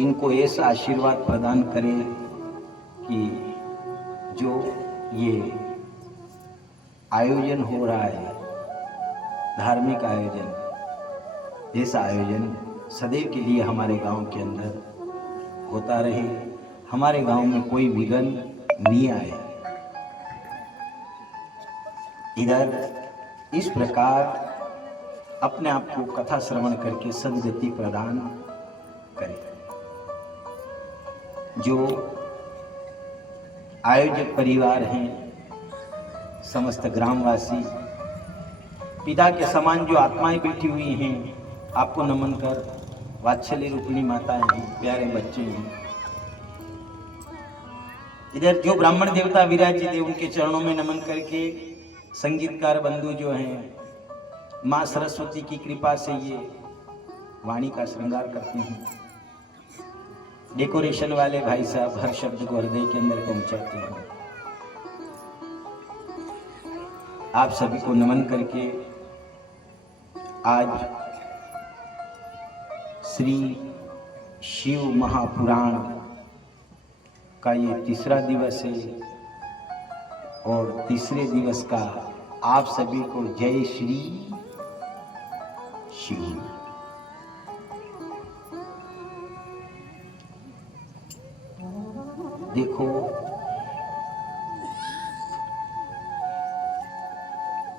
इनको ऐसा आशीर्वाद प्रदान करे कि जो ये आयोजन हो रहा है, धार्मिक आयोजन, ऐसा आयोजन सदैव के लिए हमारे गांव के अंदर होता रहे, हमारे गांव में कोई विघ्न नहीं आए। इधर इस प्रकार अपने आप को कथा श्रवण करके सद्गति प्रदान करें। जो आयोजक परिवार हैं, समस्त ग्रामवासी, पिता के समान जो आत्माएं बैठी हुई हैं, आपको नमन कर, वात्सल्य रूपिणी माता हैं, प्यारे बच्चे हैं। इधर जो ब्राह्मण देवता विराजित है, उनके चरणों में नमन करके संगीतकार बंधु जो हैं, माँ सरस्वती की कृपा से ये वाणी का श्रृंगार करते हैं। डेकोरेशन वाले भाई साहब हर शब्द को हृदय के अंदर पहुंचाते हैं। आप सभी को नमन करके आज श्री शिव महापुराण का ये तीसरा दिवस है और तीसरे दिवस का आप सभी को जय श्री शिव। देखो,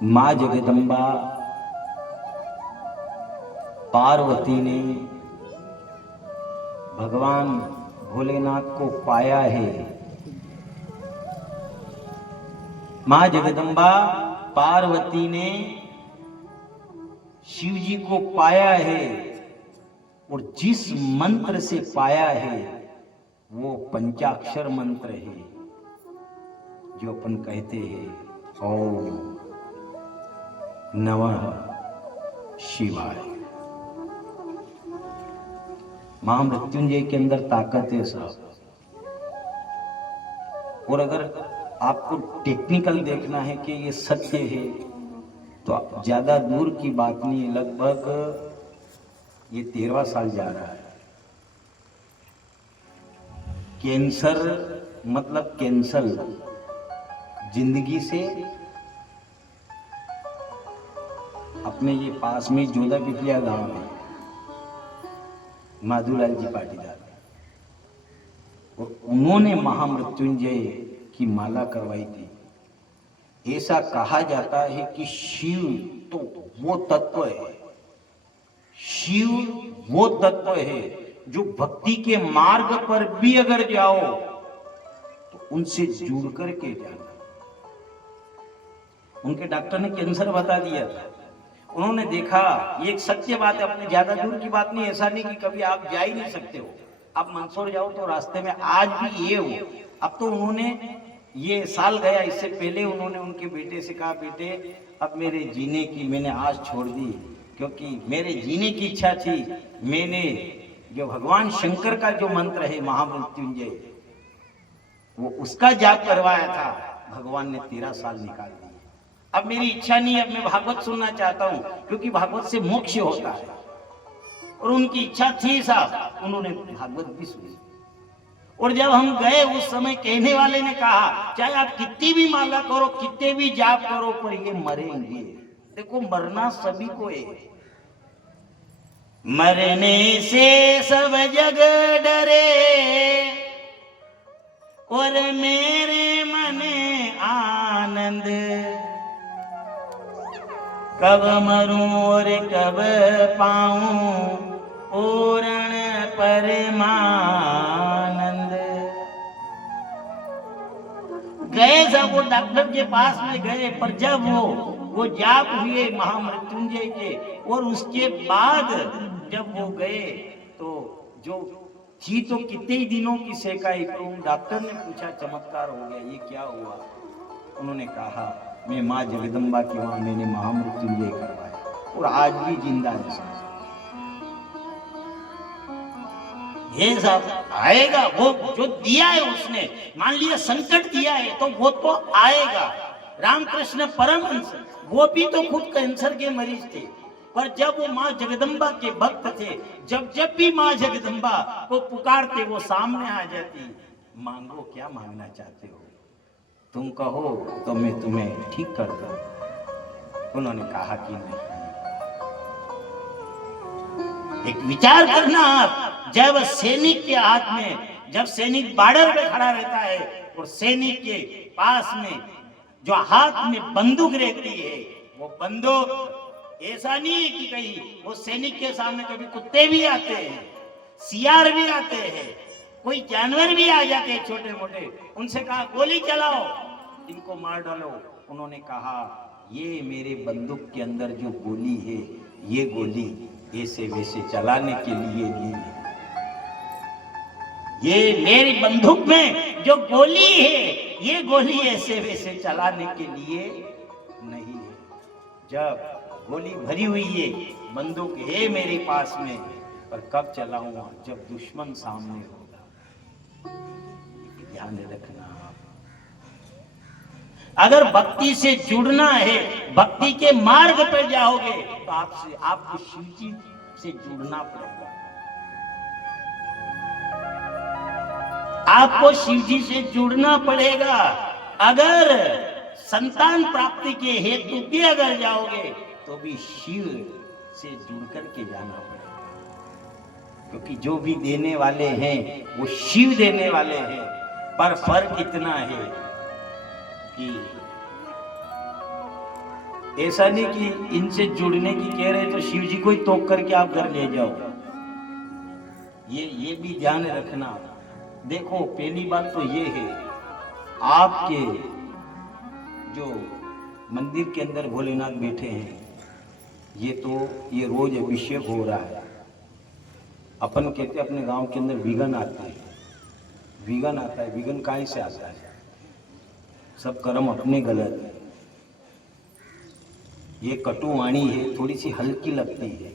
मां जगदम्बा पार्वती ने भगवान भोलेनाथ को पाया है। मां जगदम्बा पार्वती ने शिव जी को पाया है और जिस मंत्र से पाया है वो पंचाक्षर मंत्र है, जो अपन कहते हैं ओम नमः शिवाय। महामृत्युंजय के अंदर ताकत है साहब। और अगर आपको टेक्निकल देखना है कि ये सत्य है तो ज्यादा दूर की बात नहीं है, लगभग ये 13वां साल जा रहा है। कैंसर मतलब कैंसल, जिंदगी से अपने ये पास में जोधा पिपलिया गांव है, माधुलाल जी पाटीदार, और उन्होंने महामृत्युंजय की माला करवाई थी। ऐसा कहा जाता है कि शिव तो वो तत्व है, शिव वो तत्व है जो भक्ति के मार्ग पर भी अगर जाओ तो उनसे जुड़ करके जाना। उनके डॉक्टर ने कैंसर बता दिया था, उन्होंने देखा, ये एक सत्य बात है, अपने ज्यादा दूर की बात नहीं, ऐसा नहीं कि कभी आप जा ही नहीं सकते हो, आप मंदसौर जाओ तो रास्ते में आज भी ये हो। अब तो उन्होंने ये साल गया, इससे पहले उन्होंने उनके बेटे से कहा, बेटे अब मेरे जीने की मैंने आस छोड़ दी, क्योंकि मेरे जीने की इच्छा थी। मैंने जो भगवान शंकर का जो मंत्र है महामृत्युंजय, वो उसका जाप करवाया था, भगवान ने 13 साल निकाल दिए। अब मेरी इच्छा नहीं है, अब मैं भागवत सुनना चाहता हूं, क्योंकि भागवत से मोक्ष होता है। और उनकी इच्छा थी साहब, उन्होंने भागवत भी सुनी। और जब हम गए उस समय कहने वाले ने कहा, चाहे आप कितनी भी माला करो, कितने भी जाप करो, पर ये मरेंगे। देखो, मरना सभी को है, मरने से सब जग डरे और मेरे मन आनंद, कब मरूं और कब पाऊं पूर्ण परमानंद। गए जब वो डॉक्टर के पास में गए, पर जब वो जाप हुए महामृत्युंजय के, और उसके बाद जब वो गए तो जो थी तो कितने ही दिनों की सेकाई, तो डॉक्टर ने पूछा चमत्कार हो गया, ये क्या हुआ? उन्होंने कहा, मैं माँ जगदम्बा के वहां मैंने महामृत्युंजय करवाया और आज भी जिंदा है। ये सब आएगा, वो जो दिया है उसने, मान लिया संकट दिया है तो वो तो आएगा। रामकृष्ण परमहंस वो भी तो खुद कैंसर के मरीज थे, पर जब वो माँ जगदम्बा के भक्त थे, जब जब भी माँ जगदम्बा को पुकारते वो सामने आ जाती। मांगो, क्या मांगना चाहते हो, तुम कहो तो मैं तुम्हें ठीक कर दूं। उन्होंने कहा कि नहीं। एक विचार करना आप, जब सैनिक के हाथ में, जब सैनिक बॉर्डर पे खड़ा रहता है और सैनिक के पास में जो हाथ में बंदूक रहती है, वो बंदूक ऐसा नहीं है कि कहीं वो सैनिक के सामने कभी कुत्ते भी आते हैं, सियार भी आते हैं, कोई जानवर भी आ जाते हैं छोटे मोटे, उनसे कहा गोली चलाओ, इनको मार डालो। उन्होंने कहा ये मेरे बंदूक के अंदर जो गोली है, ये गोली ऐसे वैसे चलाने के लिए नहीं है। ये मेरी बंदूक में जो गोली है, ये गोली ऐसे वैसे चलाने के लिए नहीं है। जब गोली भरी हुई है, बंदूक है मेरे पास में, पर कब चलाऊंगा, जब दुश्मन सामने होगा। ध्यान रखना, अगर भक्ति से जुड़ना है, भक्ति के मार्ग पर जाओगे तो आपको शिव जी से जुड़ना पड़ेगा। आपको शिव जी से जुड़ना पड़ेगा। अगर संतान प्राप्ति के हेतु भी अगर जाओगे तो भी शिव से जुड़ करके जाना पड़ेगा, क्योंकि जो भी देने वाले हैं वो शिव देने वाले हैं। पर फर्क इतना है कि ऐसा नहीं कि इनसे जुड़ने की कह रहे तो शिव जी को ही तोप करके आप घर ले जाओ। ये भी ध्यान रखना। देखो, पहली बात तो ये है, आपके जो मंदिर के अंदर भोलेनाथ बैठे हैं, ये रोज अभिषेक हो रहा है। अपन कहते अपने गांव के अंदर विघन आते हैं, विघन आता है। विघन कहाँ से आता है? सब कर्म अपने गलत है। ये कटुवाणी है, थोड़ी सी हल्की लगती है,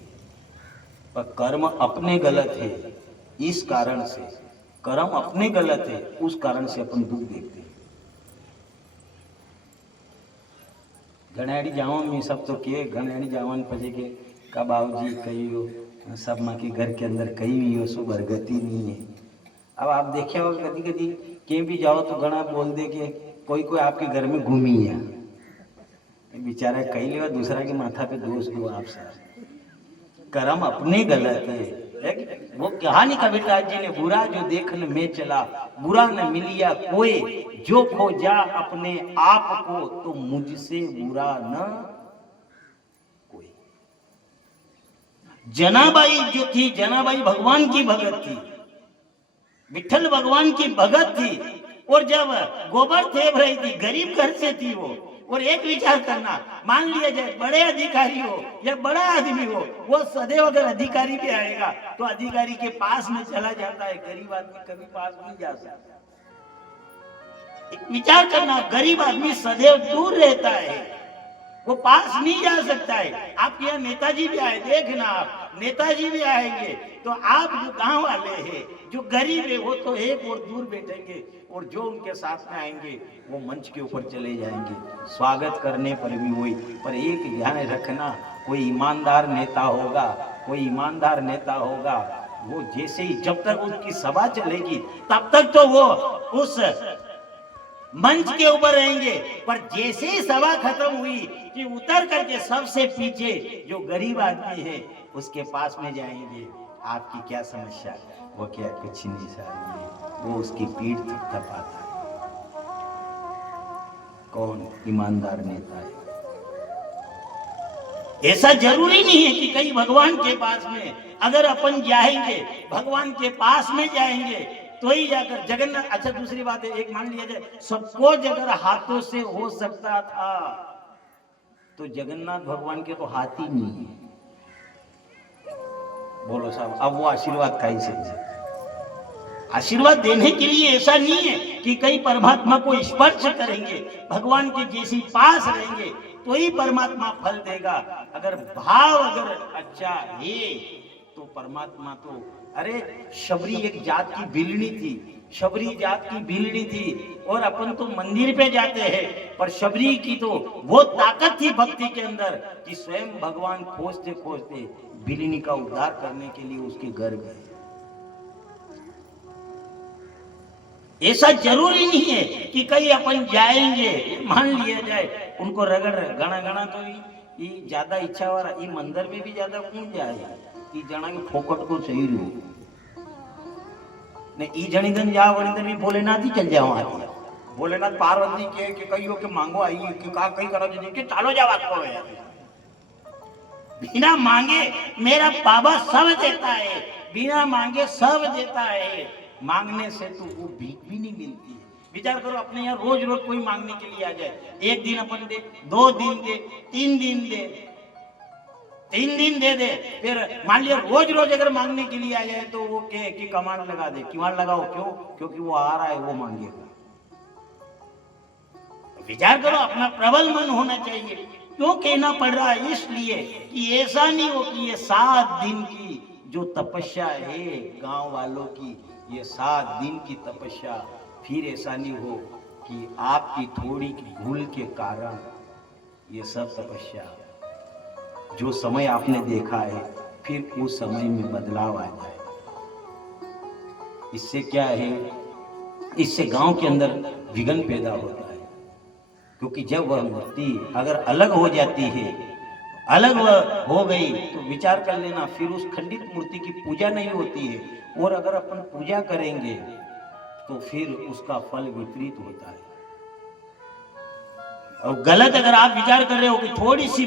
पर कर्म अपने गलत है। इस कारण से कर्म अपने गलत है, उस कारण से अपन दुख देखते हैं। घनाड़ी जावन में सब तो किए, घनाड़ी जावन पजे के का बाबूजी कही हो, सब माँ के घर के अंदर कही भी हो, सो बरगति नहीं है। अब आप देखे हो कभी कभी कहीं भी जाओ तो घना बोल दे के कोई आपके घर में घूमी है, बेचारा कही ले दूसरा के माथा पे दोष दो। आप सर कर्म अपने गलत है। वो कहानी कबीरदास जी ने, बुरा जो देखने में चला, बुरा न मिलिया कोई, जो खोजा अपने आप को, तो मुझसे बुरा न कोई। जनाबाई जो थी, जनाबाई भगवान की भगत थी, विठल भगवान की भगत थी। और जब गोबर थेप रही थी, गरीब घर से थी वो। और एक विचार करना, मान लिया जाए बड़े अधिकारी हो या बड़ा आदमी हो, वो सदैव अगर अधिकारी भी आएगा तो अधिकारी के पास में चला जाता है, गरीब आदमी कभी पास नहीं जा सकता। एक विचार करना, गरीब आदमी सदैव दूर रहता है, वो पास नहीं जा सकता है। आप यहाँ नेताजी भी आए, देखना आप नेताजी भी आएंगे तो आप जो गांव वाले हैं, जो गरीब है, वो तो एक और दूर बैठेंगे, और जो उनके साथ में आएंगे वो मंच के ऊपर चले जाएंगे, स्वागत करने पर भी वही। पर एक ध्यान रखना, कोई ईमानदार नेता होगा, कोई ईमानदार नेता होगा, वो जैसे ही जब तक उसकी सभा चलेगी तब तक तो वो उस मंच के ऊपर रहेंगे, पर जैसे ही सभा खत्म हुई कि उतर करके सबसे पीछे जो गरीब आदमी है उसके पास में जाएंगे। आपकी क्या समस्या? वो क्या, कुछ नहीं सर, वो उसकी पीठ थपथपाता है। कौन? ईमानदार नेता है। ऐसा जरूरी नहीं है कि कहीं भगवान के पास में अगर अपन जाएंगे, भगवान के पास में जाएंगे तो ही जाकर जगन्नाथ। अच्छा, दूसरी बात है, एक मान लिया जाए सबको अगर हाथों से हो सकता था तो जगन्नाथ भगवान के तो हाथ ही नहीं है। बोलो साहब, अब वो आशीर्वाद कहीं से? आशीर्वाद देने के लिए ऐसा नहीं है कि कई परमात्मा को स्पर्श करेंगे, भगवान के जैसी पास रहेंगे तो ही परमात्मा फल देगा। अगर भाव अगर अच्छा है तो परमात्मा तो, अरे शबरी एक जात की बिलनी थी, शबरी जात की भीलड़ी थी, और अपन तो मंदिर पे जाते हैं, पर शबरी की तो वो ताकत थी भक्ति के अंदर कि स्वयं भगवान खोजते खोजते भीलनी का उद्धार करने के लिए उसके घर गए। ऐसा जरूरी नहीं है कि कहीं अपन जाएंगे, मान लिया जाए उनको रगड़ गणा गणा तो ये ज्यादा इच्छा वाला ये मंदिर में भी ज्यादा कौन जाए कि जना के फोकट को सही रू ने ई जणीधन जा वणीधन भी भोलेनाथ ही चल जाओ आती भोलेनाथ पार्वती के कहियो के मांगो आई कि का कई करो जी के चालो जा बात करो यार, बिना मांगे मेरा बाबा सब देता है, बिना मांगे सब देता है, मांगने से तो वो भीख भी नहीं मिलती है। विचार करो अपने यहाँ रोज रोज कोई मांगने के लिए आ जाए, एक दिन अपन दे, 2 दिन दे, 3 दिन दे, 3 दिन दे दे, फिर मान लिया रोज रोज अगर मांगने के लिए आ जाए तो वो के कि कमांड लगा दे, किवाड़ लगाओ, क्यों? क्योंकि वो आ रहा है, वो मांगेगा। विचार करो अपना प्रबल मन होना चाहिए। क्यों कहना पड़ रहा है? इसलिए कि ऐसा नहीं हो कि ये 7 दिन की जो तपस्या है गांव वालों की, ये 7 दिन की तपस्या फिर ऐसा नहीं हो कि आपकी थोड़ी की भूल के कारण ये सब तपस्या जो समय आपने देखा है फिर उस समय में बदलाव आ जाए। इससे क्या है, इससे गांव के अंदर विघन पैदा होता है, क्योंकि जब वह मूर्ति अगर अलग हो जाती है, अलग हो गई तो विचार कर लेना फिर उस खंडित मूर्ति की पूजा नहीं होती है, और अगर अपन पूजा करेंगे तो फिर उसका फल विपरीत होता है। और गलत अगर आप विचार कर रहे हो कि थोड़ी सी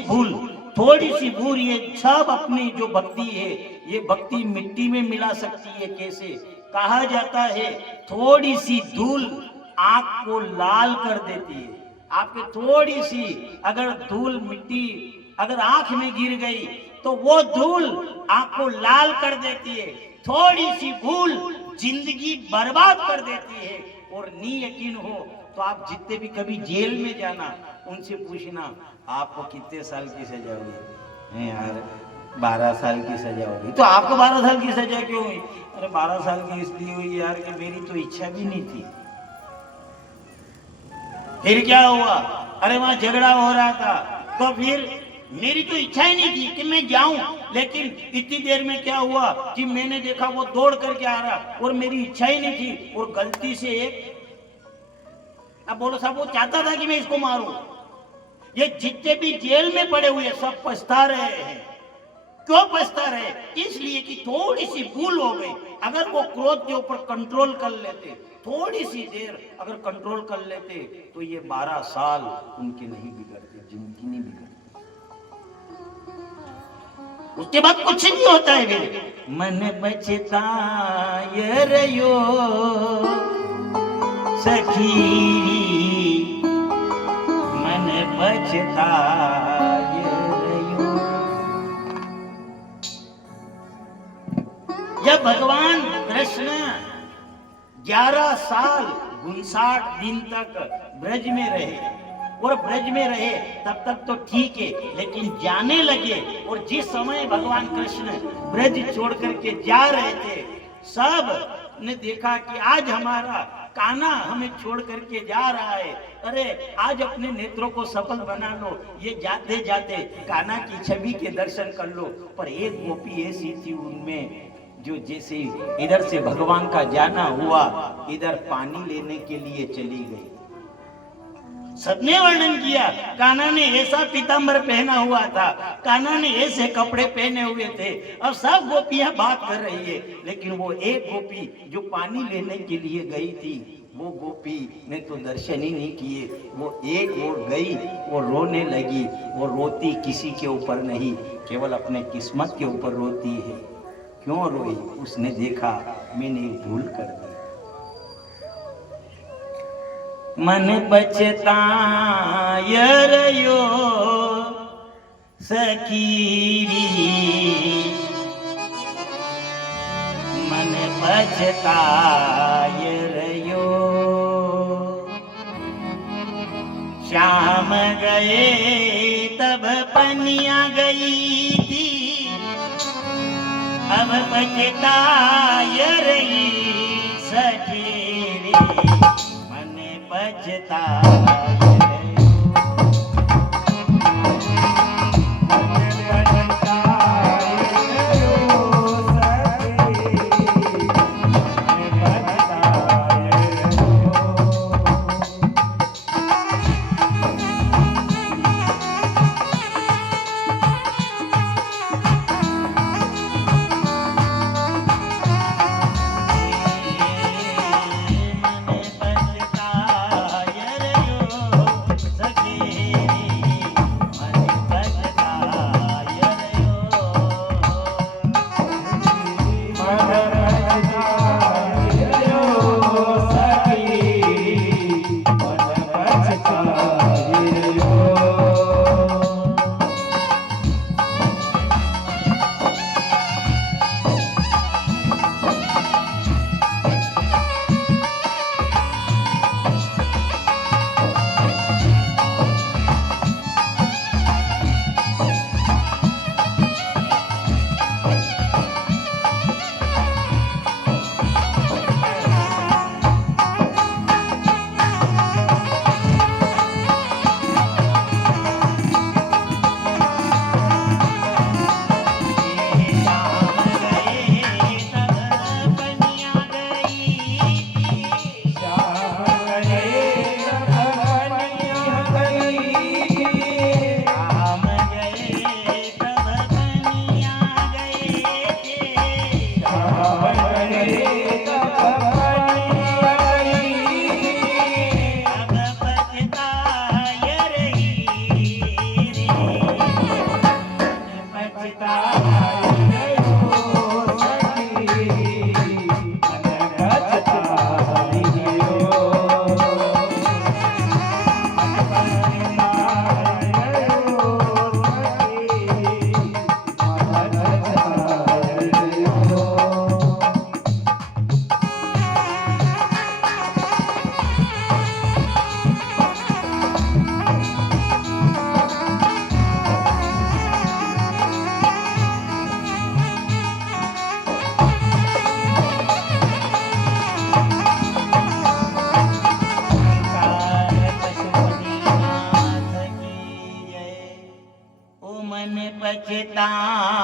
भूल ये सब अपनी जो भक्ति है ये भक्ति मिट्टी में मिला सकती है। कैसे? कहा जाता है थोड़ी सी धूल आंख को लाल कर देती है। आपके थोड़ी सी अगर धूल मिट्टी अगर आंख में गिर गई तो वो धूल आंख को लाल कर देती है। थोड़ी सी भूल जिंदगी बर्बाद कर देती है। और नहीं यकीन हो तो आप जितने भी कभी जेल में जाना उनसे पूछना आपको कितने साल की सजा हुई? यार 12 साल की सजा होगी। तो आपको 12 साल की सजा क्यों हुई? अरे 12 साल की इसलिए हुई यार कि मेरी तो इच्छा भी नहीं थी। फिर क्या हुआ? अरे वहां झगड़ा हो रहा था तो फिर मेरी तो इच्छा ही नहीं थी कि मैं जाऊं, लेकिन इतनी देर में क्या हुआ कि मैंने देखा वो दौड़ करके आ रहा और मेरी इच्छा ही नहीं थी और गलती से एक अब बोलो साहब वो चाहता था कि मैं इसको मारूं। ये जितने भी जेल में पड़े हुए सब पछता रहे हैं। क्यों पछता रहे? इसलिए कि थोड़ी सी भूल हो गई। अगर वो क्रोध के ऊपर कंट्रोल कर लेते, थोड़ी सी देर अगर कंट्रोल कर लेते तो ये 12 साल उनके नहीं बिगड़ते, जिंदगी नहीं बिगड़ती। उसके बाद कुछ नहीं होता है। मेरे मन बचता ये रयो सखी, मन बचता ये रयो। जब भगवान कृष्ण 11 साल 59 दिन तक ब्रज में रहे और ब्रज में रहे तब तक तो ठीक है, लेकिन जाने लगे और जिस समय भगवान कृष्ण ब्रज छोड़ करके जा रहे थे सब ने देखा कि आज हमारा कान्हा हमें छोड़ करके जा रहा है। अरे आज अपने नेत्रों को सफल बना लो, ये जाते जाते कान्हा की छवि के दर्शन कर लो। पर एक गोपी ऐसी थी उनमें जो जैसे इधर से भगवान का जाना हुआ इधर पानी लेने के लिए चली गई। सबने वर्णन किया कान्हा ने ऐसा पीतांबर पहना हुआ था, कान्हा ने ऐसे कपड़े पहने हुए थे। अब सब गोपियां बात कर रही है, लेकिन वो एक गोपी जो पानी लेने के लिए गई थी वो गोपी ने तो दर्शन ही नहीं किए। वो एक और गई, वो रोने लगी। वो रोती किसी के ऊपर नहीं, केवल अपने किस्मत के ऊपर रोती है। क्यों रोई? उसने देखा मैंने एक भूल कर दी। मन बचता यरयो सखीरी, मन बचता यरयो। शाम गए तब पनिया गई थी, अब बचता यरई सखी। मन पछताए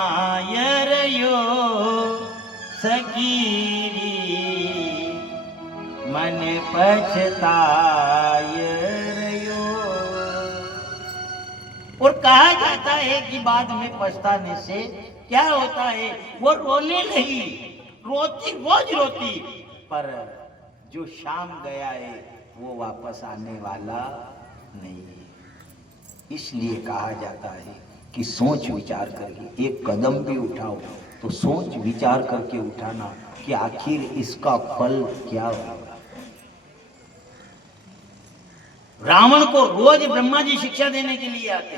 पछतायरयो सकीरी मन पछतायरयो। और कहा जाता है कि बाद में पछताने से क्या होता है, वो रोने नहीं, रोती रोज रोती, पर जो शाम गया है वो वापस आने वाला नहीं है। इसलिए कहा जाता है कि सोच विचार करके एक कदम भी उठाओ तो सोच विचार करके उठाना कि आखिर इसका फल क्या होगा। रावण को रोज ब्रह्मा जी शिक्षा देने के लिए आते,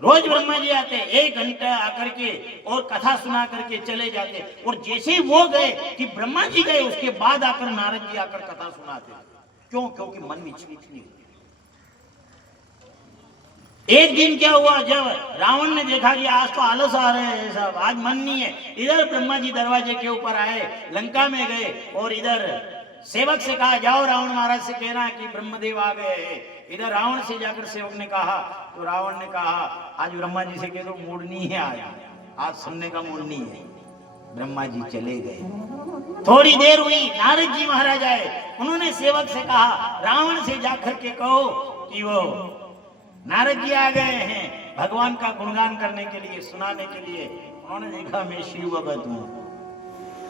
रोज ब्रह्मा जी आते, 1 घंटा आकर के और कथा सुना करके चले जाते, और जैसे ही वो गए कि ब्रह्मा जी गए उसके बाद आकर नारद जी आकर कथा सुनाते। क्यों? क्योंकि मन में इच्छा नहीं। एक दिन क्या हुआ, जब रावण ने देखा कि आज तो आलस आ रहे हैं सब, आज मन नहीं है, इधर ब्रह्मा जी दरवाजे के ऊपर आए, लंका में गए और इधर सेवक से कहा जाओ रावण महाराज से कहना कि ब्रह्मदेव आ गए हैं। इधर रावण से जाकर सेवक ने कहा तो रावण ने कहा आज ब्रह्मा जी से कह दो मूड नहीं है, आज सुनने का मूड नहीं है। ब्रह्मा जी चले गए। थोड़ी देर हुई, नारद जी महाराज आए, उन्होंने सेवक से कहा रावण से जाकर के कहो कि वो नारद जी आ गए हैं भगवान का गुणगान करने के लिए, सुनाने के लिए। उन्होंने देखा मैं शिव भगत हूं,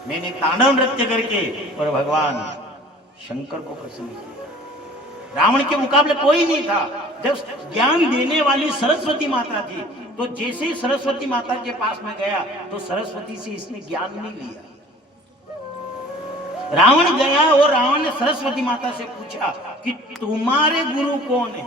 मैंने तांडव नृत्य करके और भगवान शंकर को प्रसन्न किया। रावण के मुकाबले कोई नहीं था। जब ज्ञान देने वाली सरस्वती माता थी तो जैसे सरस्वती माता के पास में गया तो सरस्वती से इसने ज्ञान नहीं लिया। रावण गया और रावण ने सरस्वती माता से पूछा कि तुम्हारे गुरु कौन है,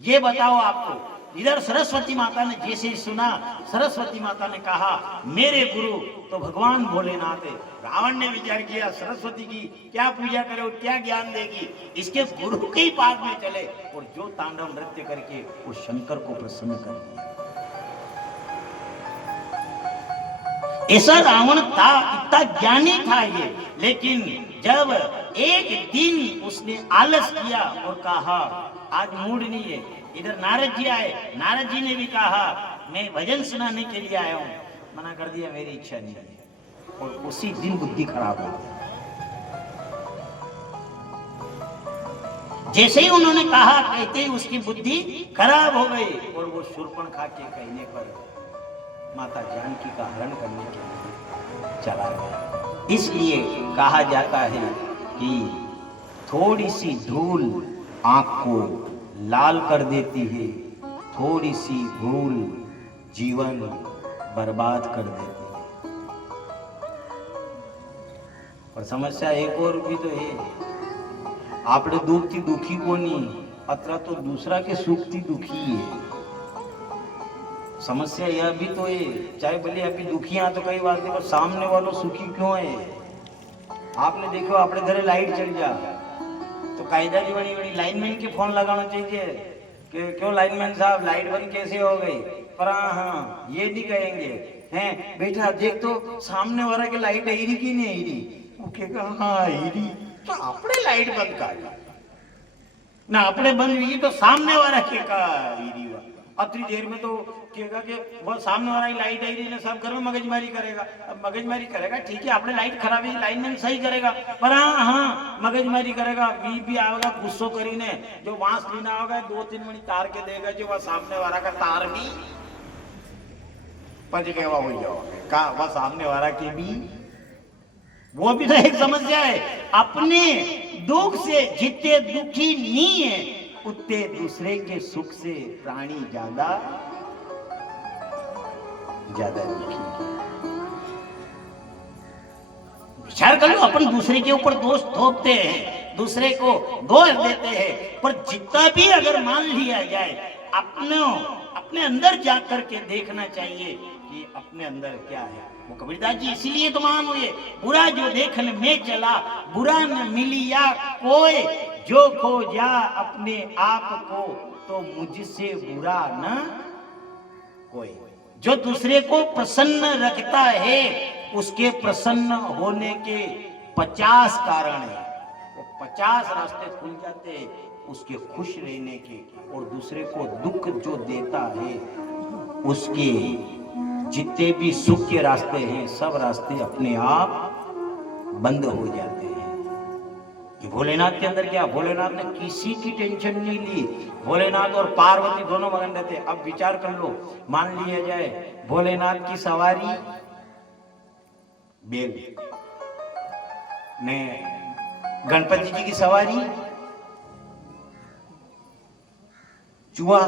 ये बताओ आपको। इधर सरस्वती माता ने जैसे ही सुना, सरस्वती माता ने कहा मेरे गुरु तो भगवान भोलेनाथ है। रावण ने विचार किया सरस्वती की क्या पूजा करे और क्या ज्ञान देगी, इसके गुरु के ही पास में चले और जो तांडव नृत्य करके वो शंकर को प्रसन्न कर दिया। ऐसा रावण था, इतना ज्ञानी था ये, लेकिन जब एक दिन उसने आलस किया और कहा आज मूड नहीं है, इधर नारद जी आए, नारद जी ने भी कहा मैं भजन सुनाने के लिए आया हूं, मना कर दिया मेरी इच्छा नहीं है, और उसी दिन बुद्धि खराब हो गई। जैसे ही उन्होंने कहा कहते ही उसकी बुद्धि खराब हो गई और वो शूर्पणखा के कहने पर माता जानकी का हरण करने के लिए चला गया। इसलिए कहा जाता है कि थोड़ी सी धूल आंख को लाल कर देती है, थोड़ी सी भूल जीवन बर्बाद कर देती है। और समस्या एक और भी तो है, आपने दुखती दुखी को नहीं, अतरा तो दूसरा के सुखती दुखी है। समस्या यह भी तो है, चाहे भले अभी दुखी हैं तो कई बात नहीं, पर सामने वालों सुखी क्यों है। आपने देखो अपने घरे लाइट चल जा तो कायदारी बड़ी बड़ी लाइनमैन के फोन लगाना चाहिए कि क्यों लाइनमैन साहब लाइट बंद कैसे हो गई, पर हाँ ये नहीं कहेंगे हैं बेटा देख तो सामने वाला के लाइट आई की नहीं आई, वो कहेगा हाँ आई, तो अपने लाइट बंद कर ना, अपने बंद हुई तो सामने वाला के का अतरी देर में तो कहेगा कि वो सामने वाला ही लाइट आई रही ना, सब घर में मगजमारी करेगा। अब मगजमारी करेगा ठीक है, अपने लाइट खराब है लाइनमैन सही करेगा, पर हाँ मगजमारी करेगा, भी आएगा गुस्सो करीने, जो बांस लेना होगा 2-3 मिनट तार के देगा, जो वह सामने वाला का तार भी पच गया हो जाओगे का, वह सामने वाला के भी, वो भी तो एक समस्या है। अपने दुख से जितने दुखी नहीं है उतने दूसरे के सुख से प्राणी ज्यादा दुखी। विचार कर लो, अपन दूसरे के ऊपर दोष थोपते हैं, दूसरे को दोष देते हैं, पर जितना भी अगर मान लिया जाए अपने अंदर जाकर के देखना चाहिए कि अपने अंदर क्या है। वो कबीरदास जी इसीलिए तो मान हुए, बुरा जो देखने में चला बुरा न मिलिया कोई, जो खो जा अपने आप को तो मुझसे बुरा न कोई। जो दूसरे को प्रसन्न रखता है उसके प्रसन्न होने के 50 कारण है, वो 50 रास्ते खुल जाते हैं उसके खुश रहने के, और दूसरे को दुख जो देता है उसके जितने भी सुख के रास्ते हैं सब रास्ते अपने आप बंद हो जाते हैं। कि भोलेनाथ के अंदर क्या, भोलेनाथ ने किसी की टेंशन नहीं ली, भोलेनाथ और पार्वती दोनों मगन रहते। अब विचार कर लो, मान लिया जाए भोलेनाथ की सवारी बेल ने, गणपति जी की सवारी चूहा,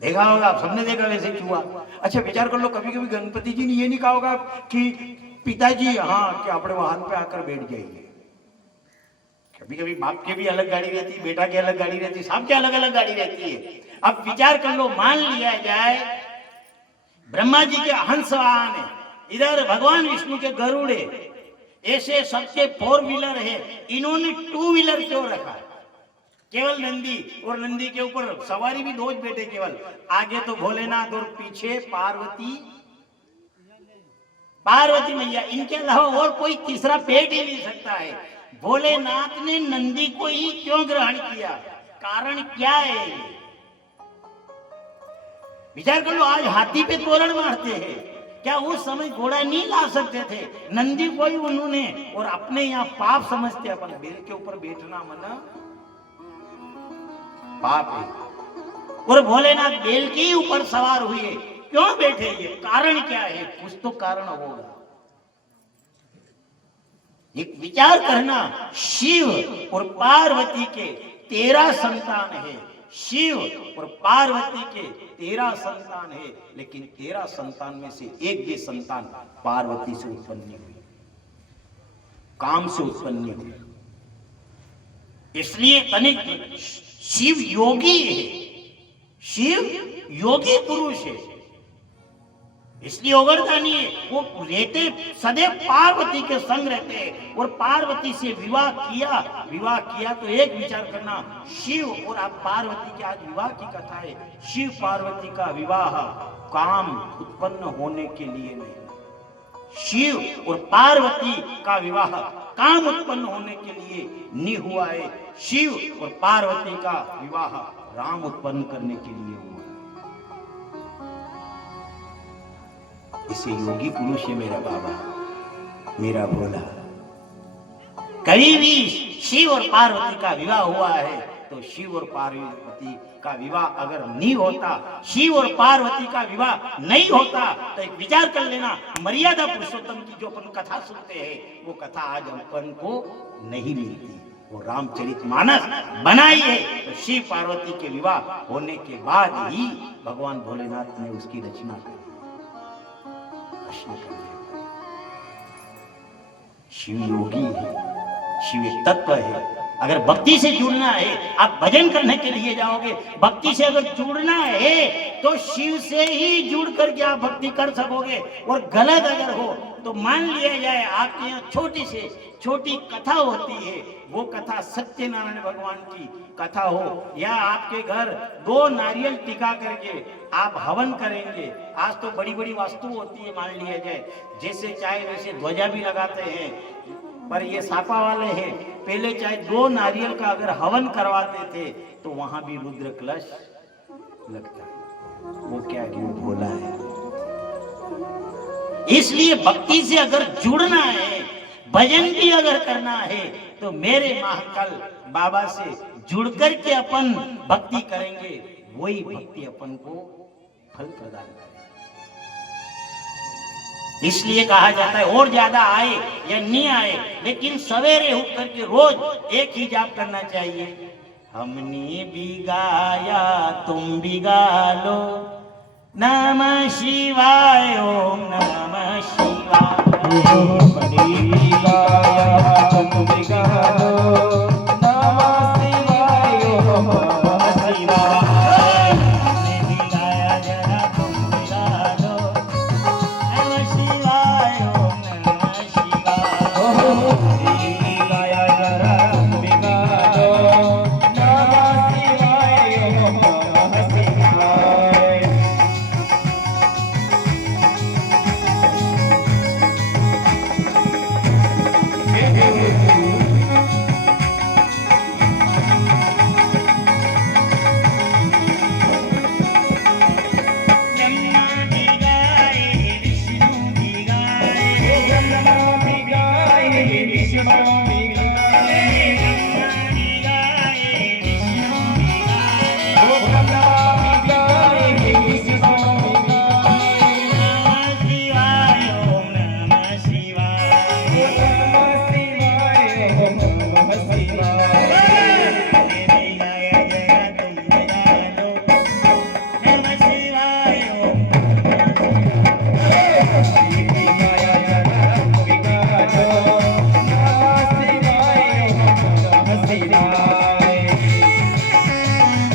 देखा होगा आप सबने देखा वैसे चूहा। अच्छा विचार कर लो, कभी कभी गणपति जी ने ये नहीं कहा होगा कि पिताजी हाँ कि अपने वाहन पे आकर बैठ जाइए। कभी कभी बाप के भी अलग गाड़ी रहती है, बेटा की अलग गाड़ी रहती है, सबके अलग अलग गाड़ी रहती है। अब विचार कर लो, मान लिया जाए ब्रह्मा जी के हंस वाहन है, इधर भगवान विष्णु के गरुड़ है, ऐसे सबके 4 व्हीलर है, इन्होंने 2 व्हीलर क्यों रखा? केवल नंदी, और नंदी के ऊपर सवारी भी 2 बैठे केवल, आगे तो भोलेनाथ और पीछे पार्वती मैया, इनके अलावा और कोई तीसरा बैठ ही नहीं सकता है। भोलेनाथ ने नंदी को ही क्यों ग्रहण किया? कारण क्या है? विचार कर लो, आज हाथी पे तोरण मारते हैं, क्या उस समय घोड़ा नहीं ला सकते थे? नंदी को ही उन्होंने, और अपने यहाँ पाप समझते, अपन बेल के ऊपर बैठना मना पाप है, और भोलेनाथ बेल के ही ऊपर सवार हुए, क्यों बैठे? ये कारण क्या है? कुछ तो कारण होगा। एक विचार करना, शिव और पार्वती के 13 संतान है, शिव और पार्वती के 13 संतान है, लेकिन 13 संतान में से एक भी संतान पार्वती से उत्पन्न नहीं हुई, काम से उत्पन्न नहीं हुई। इसलिए तनिक शिव योगी है, शिव योगी पुरुष है, इसलिए ओगरदानी है, वो रहते सदैव पार्वती के संग रहते हैं, और पार्वती से विवाह किया तो एक विचार करना, शिव और आप पार्वती के आज विवाह की कथा है, शिव पार्वती का विवाह काम उत्पन्न होने के लिए नहीं, शिव और पार्वती का विवाह काम उत्पन्न होने के लिए नहीं हुआ है, शिव और पार्वती का विवाह राम उत्पन्न करने के लिए हुआ है। इसे योगी पुरुष है मेरा बाबा, मेरा भोला। कभी भी शिव और पार्वती का विवाह हुआ है तो शिव और पार्वती का विवाह अगर नहीं होता, शिव और पार्वती का विवाह नहीं होता, तो एक विचार कर लेना, मर्यादा पुरुषोत्तम की जो अपन कथा सुनते हैं वो कथा आज अपन को नहीं मिलती। वो रामचरितमानस बनाई है तो शिव पार्वती के विवाह होने के बाद ही भगवान भोलेनाथ ने उसकी रचना की। शिव योगी है, शिव एक तत्व है। अगर भक्ति से जुड़ना है, आप भजन करने के लिए जाओगे, भक्ति से अगर जुड़ना है तो शिव से ही जुड़ करके आप भक्ति कर सकोगे। और गलत अगर हो तो मान लिया जाए आपके यहाँ छोटी से छोटी कथा होती है, वो कथा सत्यनारायण भगवान की कथा हो, या आपके घर 2 नारियल टिका करके आप हवन करेंगे। आज तो बड़ी बड़ी वस्तु होती है, मान लिया जाए जैसे चाहे वैसे ध्वजा भी लगाते हैं, पर ये सापा वाले हैं, पहले चाहे 2 नारियल का अगर हवन करवाते थे तो वहां भी रुद्र कलश लगता है। वो क्या कि वो भोला है। इसलिए भक्ति से अगर जुड़ना है, भजन भी अगर करना है तो मेरे महाकाल बाबा से जुड़ करके अपन भक्ति करेंगे, वही भक्ति अपन को फल प्रदान करेगी। इसलिए कहा जाता है और ज्यादा आए या नहीं आए, लेकिन सवेरे उठ करके रोज एक ही जाप करना चाहिए। हमने भी गाया तुम भी गा लो, नमः शिवाय ओम नमः शिवाय। हमने भी गाया तुम भी गा लो, नमः शिवाय ओम नमः शिवाय। हमने भी गाया जरा तुम भी गा लो, नमः शिवाय ओम नमः शिवाय। हमने भी गाया जरा तुम भी गा लो, नमः शिवाय ओम नमः शिवाय। Bye.